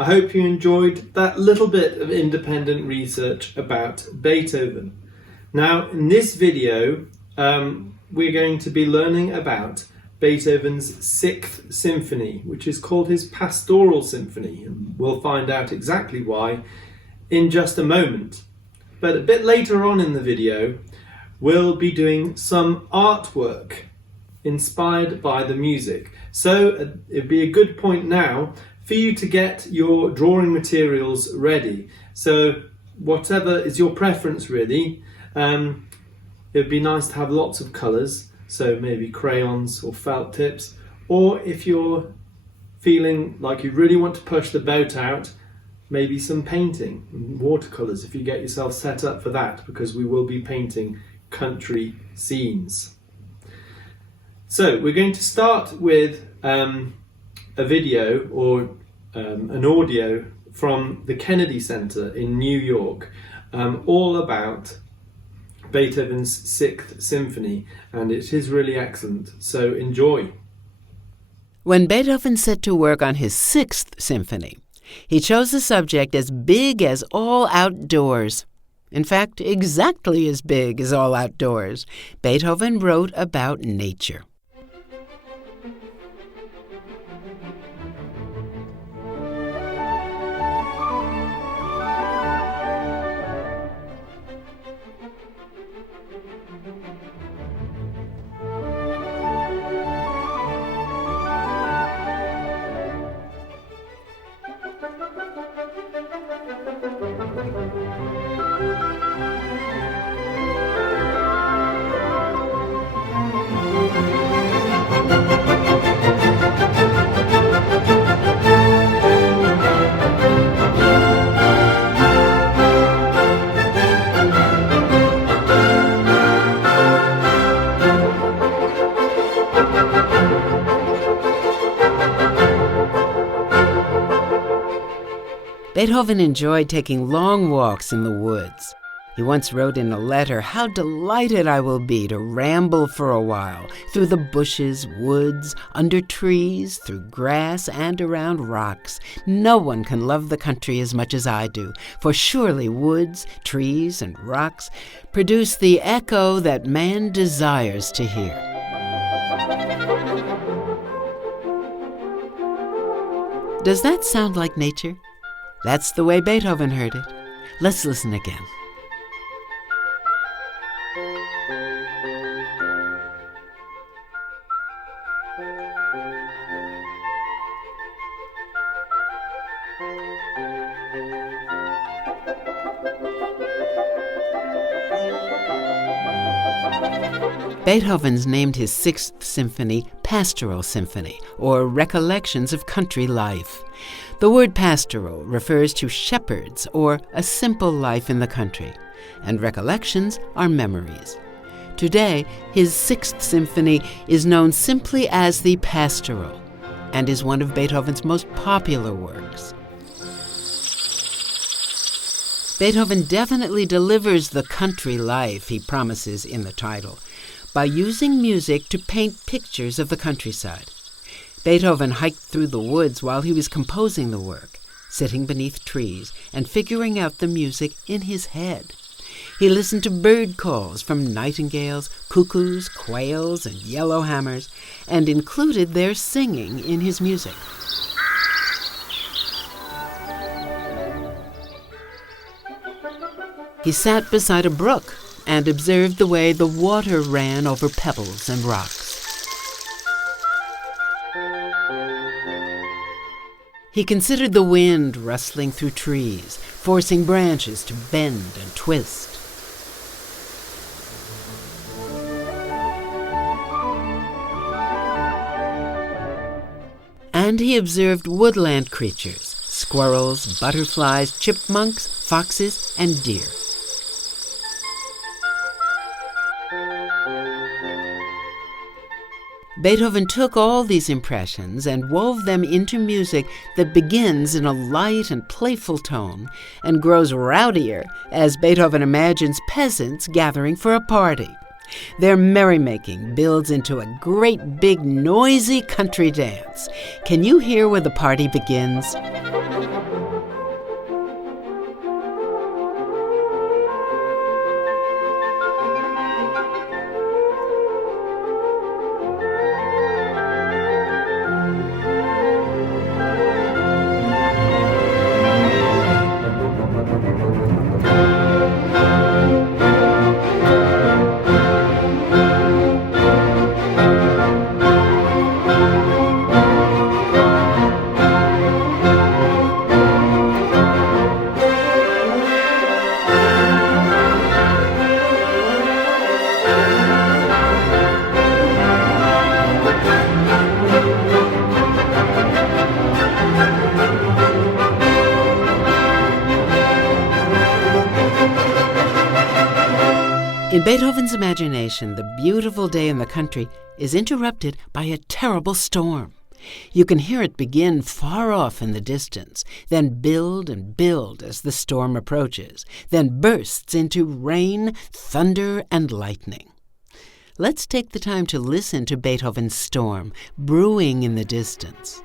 I hope you enjoyed that little bit of independent research about Beethoven. Now, in this video, we're going to be learning about Beethoven's Sixth Symphony, which is called his Pastoral Symphony, and we'll find out exactly why in just a moment. But a bit later on in the video, we'll be doing some artwork inspired by the music. So it'd be a good point now for you to get your drawing materials ready. So whatever is your preference really, it'd be nice to have lots of colours, so maybe crayons or felt tips, or if you're feeling like you really want to push the boat out, maybe some painting, watercolours if you get yourself set up for that, because we will be painting country scenes. So we're going to start with a video or an audio from the Kennedy Center in New York, all about Beethoven's Sixth Symphony, and it is really excellent, so enjoy. When Beethoven set to work on his Sixth Symphony, he chose a subject as big as all outdoors. In fact, exactly as big as all outdoors. Beethoven wrote about nature. Beethoven enjoyed taking long walks in the woods. He once wrote in a letter, "How delighted I will be to ramble for a while through the bushes, woods, under trees, through grass, and around rocks. No one can love the country as much as I do, for surely woods, trees, and rocks produce the echo that man desires to hear." Does that sound like nature? That's the way Beethoven heard it. Let's listen again. Beethoven's named his Sixth Symphony Pastoral Symphony, or Recollections of Country Life. The word pastoral refers to shepherds or a simple life in the country, and recollections are memories. Today, his Sixth Symphony is known simply as the Pastoral and is one of Beethoven's most popular works. Beethoven definitely delivers the country life he promises in the title by using music to paint pictures of the countryside. Beethoven hiked through the woods while he was composing the work, sitting beneath trees and figuring out the music in his head. He listened to bird calls from nightingales, cuckoos, quails, and yellowhammers, and included their singing in his music. He sat beside a brook and observed the way the water ran over pebbles and rocks. He considered the wind rustling through trees, forcing branches to bend and twist. And he observed woodland creatures, squirrels, butterflies, chipmunks, foxes, and deer. Beethoven took all these impressions and wove them into music that begins in a light and playful tone and grows rowdier as Beethoven imagines peasants gathering for a party. Their merrymaking builds into a great big noisy country dance. Can you hear where the party begins? In Beethoven's imagination, the beautiful day in the country is interrupted by a terrible storm. You can hear it begin far off in the distance, then build and build as the storm approaches, then bursts into rain, thunder, and lightning. Let's take the time to listen to Beethoven's storm brewing in the distance.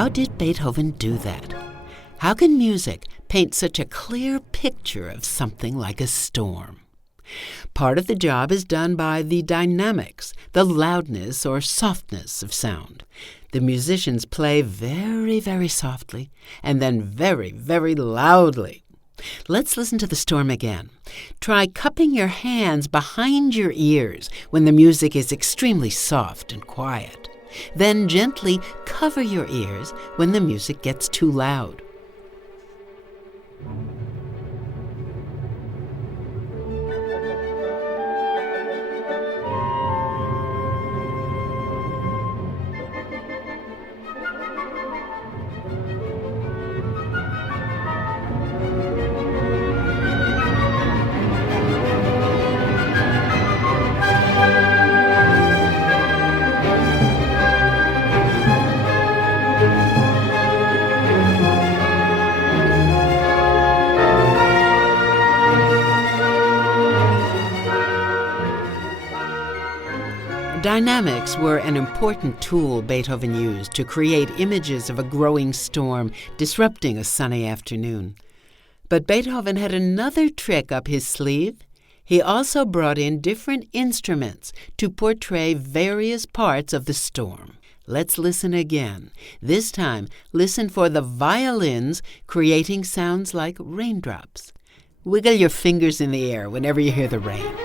How did Beethoven do that? How can music paint such a clear picture of something like a storm? Part of the job is done by the dynamics, the loudness or softness of sound. The musicians play very, very softly and then very, very loudly. Let's listen to the storm again. Try cupping your hands behind your ears when the music is extremely soft and quiet. Then gently cover your ears when the music gets too loud. Dynamics were an important tool Beethoven used to create images of a growing storm disrupting a sunny afternoon. But Beethoven had another trick up his sleeve. He also brought in different instruments to portray various parts of the storm. Let's listen again. This time, listen for the violins creating sounds like raindrops. Wiggle your fingers in the air whenever you hear the rain.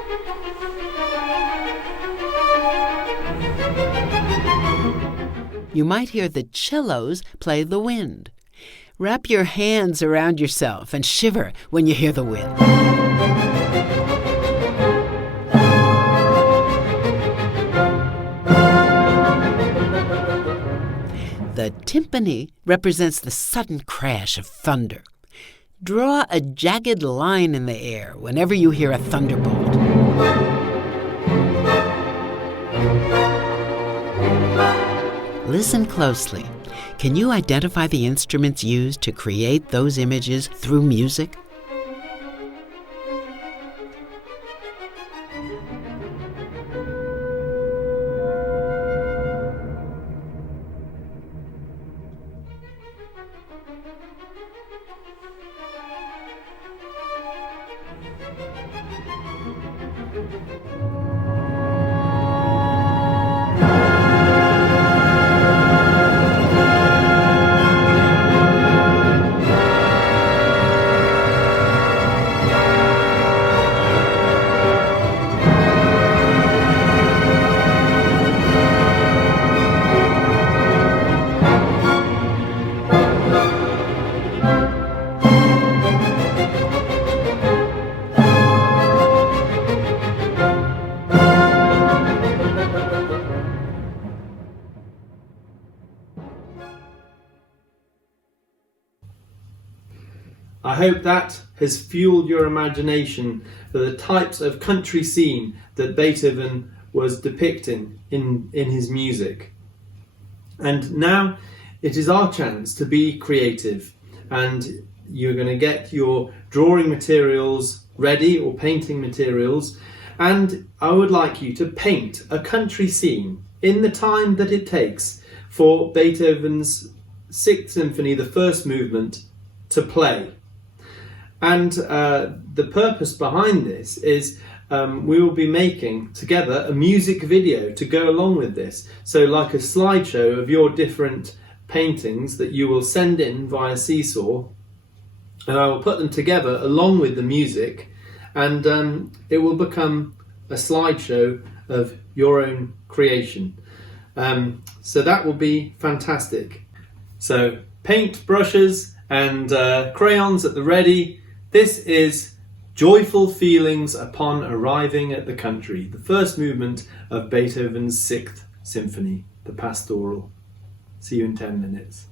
You might hear the cellos play the wind. Wrap your hands around yourself and shiver when you hear the wind. The timpani represents the sudden crash of thunder. Draw a jagged line in the air whenever you hear a thunderbolt. Listen closely. Can you identify the instruments used to create those images through music? I hope that has fueled your imagination for the types of country scene that Beethoven was depicting in his music. And now it is our chance to be creative, and you're going to get your drawing materials ready, or painting materials, and I would like you to paint a country scene in the time that it takes for Beethoven's Sixth Symphony, the first movement, to play. And the purpose behind this is we will be making together a music video to go along with this. So like a slideshow of your different paintings that you will send in via Seesaw, and I will put them together along with the music, and it will become a slideshow of your own creation. So that will be fantastic. So paint brushes and crayons at the ready. This is Joyful Feelings Upon Arriving at the Country, the first movement of Beethoven's Sixth Symphony, the Pastoral. See you in 10 minutes.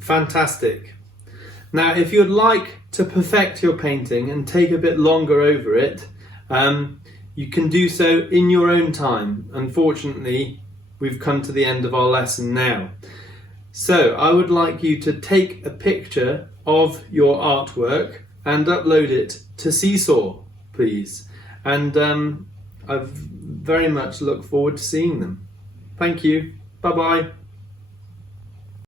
Fantastic. Now, if you'd like to perfect your painting and take a bit longer over it, you can do so in your own time. Unfortunately, we've come to the end of our lesson now. So I would like you to take a picture of your artwork and upload it to Seesaw, please. And I very much look forward to seeing them. Thank you. Bye-bye.